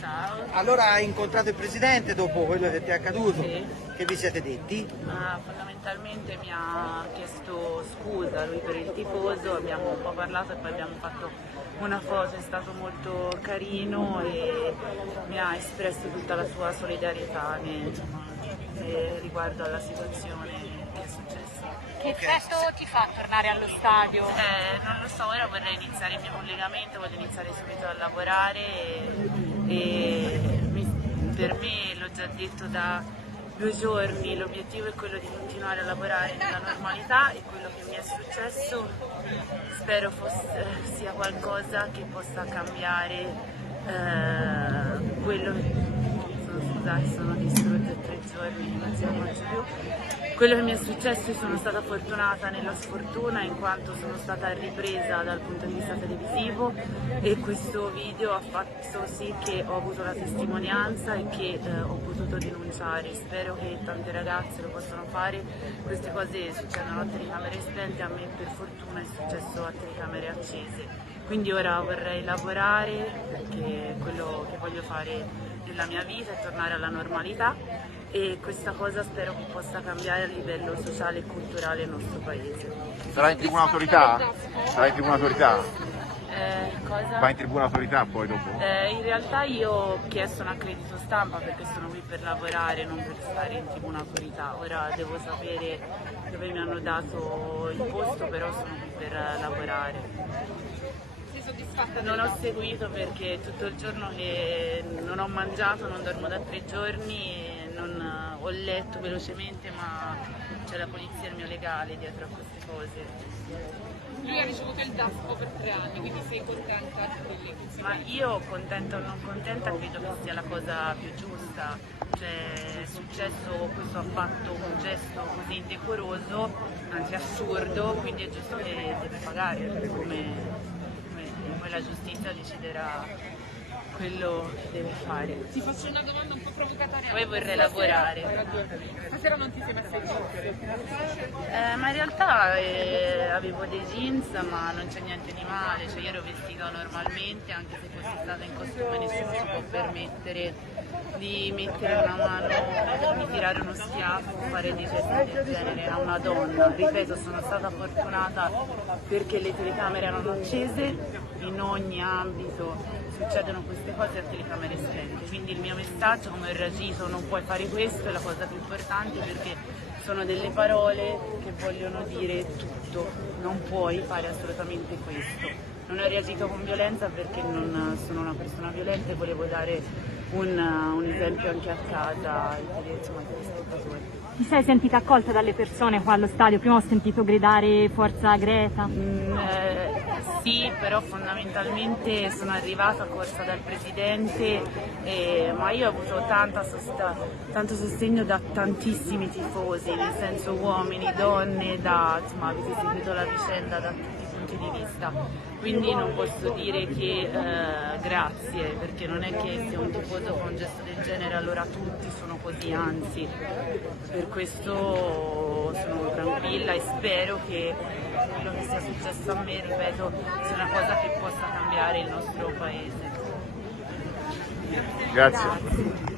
Ciao. Allora hai incontrato il Presidente dopo quello che ti è accaduto? Sì. Che vi siete detti? Fondamentalmente mi ha chiesto scusa lui per il tifoso, abbiamo un po' parlato e poi abbiamo fatto una foto, è stato molto carino e mi ha espresso tutta la sua solidarietà riguardo alla situazione che è successa. Che effetto ti fa tornare allo stadio? Non lo so, ora vorrei iniziare il mio collegamento, voglio iniziare subito a lavorare per me, l'ho già detto da 2 giorni, l'obiettivo è quello di continuare a lavorare nella normalità e quello che mi è successo spero sia qualcosa che possa cambiare quello che... Scusate, sono distrutta 3 giorni, non ce la faccio più. Quello che mi è successo, sono stata fortunata nella sfortuna in quanto sono stata ripresa dal punto di vista televisivo e questo video ha fatto sì che ho avuto la testimonianza e che ho potuto denunciare. Spero che tante ragazze lo possano fare. Queste cose succedono a telecamere spente, a me per fortuna è successo a telecamere accese. Quindi ora vorrei lavorare perché quello che voglio fare nella mia vita è tornare alla normalità e questa cosa spero che possa cambiare a livello sociale e culturale il nostro paese. Sarà in tribuna autorità? Sarà in tribuna autorità? Cosa? Va in tribuna autorità poi dopo? In realtà io ho chiesto un accredito stampa perché sono qui per lavorare, non per stare in tribuna autorità. Ora devo sapere dove mi hanno dato il posto, però sono qui per lavorare. Non ho seguito perché tutto il giorno che non ho mangiato, non dormo da 3 giorni, ho letto velocemente, ma c'è la polizia e il mio legale dietro a queste cose. Lui ha ricevuto il DASPO per 3 anni, quindi sei contenta di quelli? Ma io, contenta o non contenta, credo che sia la cosa più giusta. Cioè, è successo, questo ha fatto un gesto così indecoroso, anzi assurdo, quindi è giusto che deve pagare, come poi la giustizia deciderà quello che deve fare. Ti faccio una domanda un po' provocatoria. Poi vorrei lavorare. Stasera non ti sei messa in jeans? Ma in realtà avevo dei jeans, ma non c'è niente di male, cioè io ero vestita normalmente, anche se fossi stata in costume nessuno si può permettere di mettere una mano, di tirare uno schiaffo, fare dei gesti del genere a una donna. Ripeto, sono stata fortunata perché le telecamere erano accese, in ogni ambito succedono queste cose a telecamere spente, quindi il mio messaggio, come ho reagito, non puoi fare questo, è la cosa più importante perché sono delle parole che vogliono dire tutto, non puoi fare assolutamente questo. Non ho reagito con violenza perché non sono una persona violenta e volevo dare un esempio anche a casa ai telespettatori. Ti sei sentita accolta dalle persone qua allo stadio? Prima ho sentito gridare Forza Greta. Sì, però fondamentalmente sono arrivata corsa dal Presidente, ma io ho avuto tanto sostegno da tantissimi tifosi, nel senso uomini, donne, insomma avete seguito la vicenda da tutti i punti di vista, quindi non posso dire che grazie, perché non è che se un tifoso fa un gesto del genere allora tutti sono così, anzi, per questo sono tranquilla e spero che quello che sia successo a me, ripeto, sia una cosa che possa cambiare il nostro paese. Grazie.